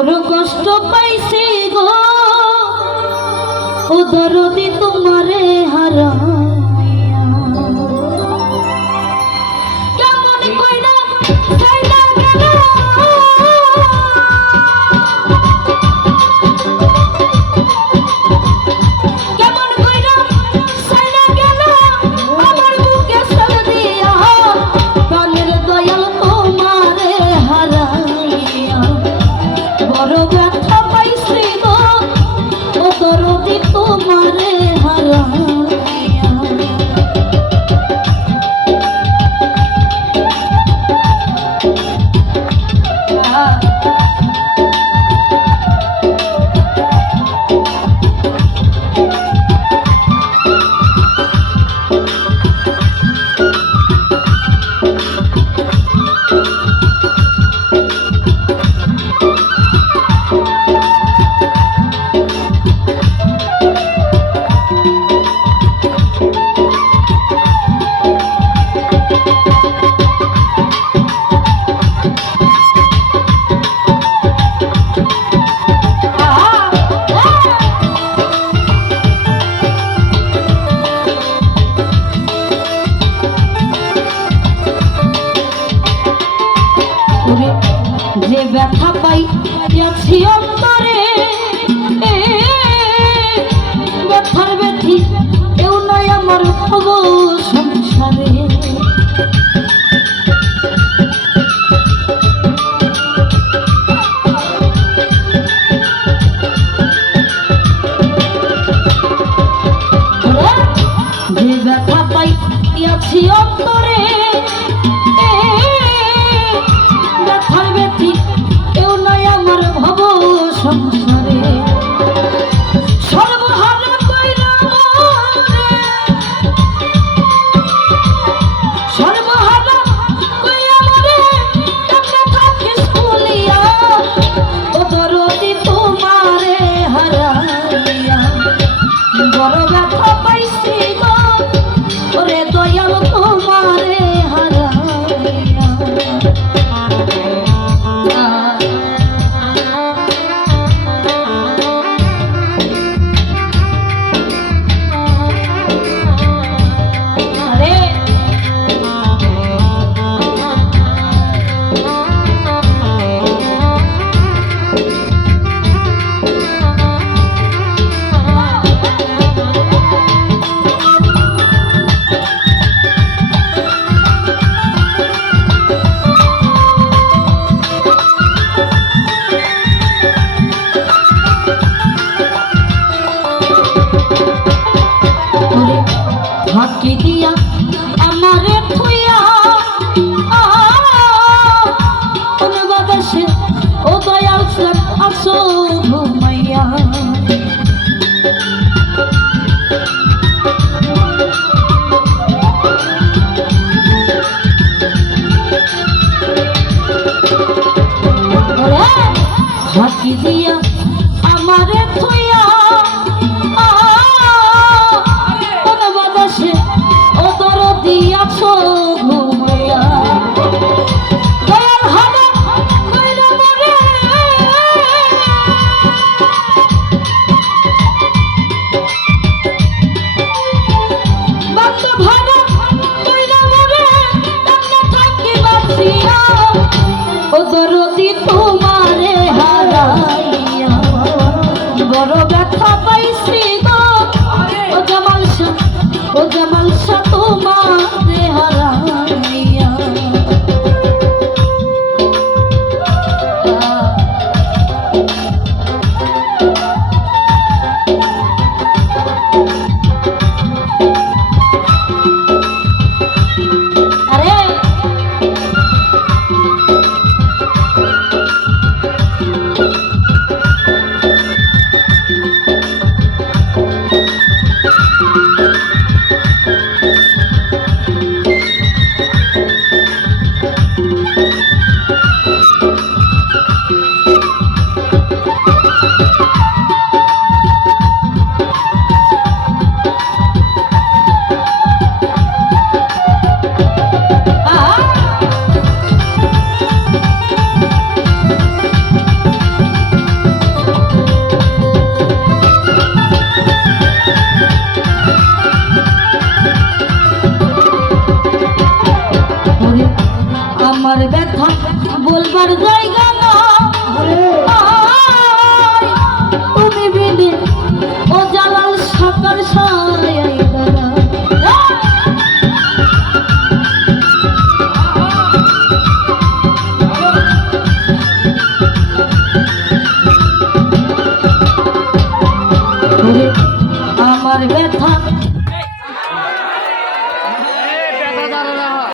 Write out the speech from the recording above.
বড় কষ্ট পাইছি গো ও দরদি তোমারে হারাইয়া কেমন কইরা চাইলা গেল কেমন কইরা চাইলা গেল আমার বুকে সর দিয়া প্রাণের দয়াল তোমারে হারাইয়া বড় ব্যথা পাইছি গো ও দরদি তোমারে হারাইয়া যে ব্যথা পাই যাচ্ছি অন্তরে ব্যথার ব্যথি কেউ নাই আমার ভব সংসারে যে ব্যথা পাই যাচ্ছি অন্তরে ব্যথার ব্যথি কেউ নাই আমার ভব সংসারে সর্বহারা কইরা সর্বহারা কইরা মরে কেমনে থাকিস ভুলিয়া ও দরদি তোমারে হারাইয়া বড় ব্যথা পাইছি গো ওরে দয়াল তোমারে হারাইয়া ফাঁকি দিয়া আমারে থুইয়া কোন বাতাসে ও দয়াল আসো ঘুমাইয়া ফাঁকি দিয়া আমারে থুইয়া ও দরদি আছো ঘুমাইয়া দয়াল হারা কইরা মরে বাচ্চা ভাড়া কইরা মরে কেমনে থাকি বাঁচিয়া ও দরদি তোমারে হারাইয়া বড় ব্যথা পাইছি গো ও জামাল শাহ ও জামাল শাহ তোমারে হারাইয়া আমার ব্যথা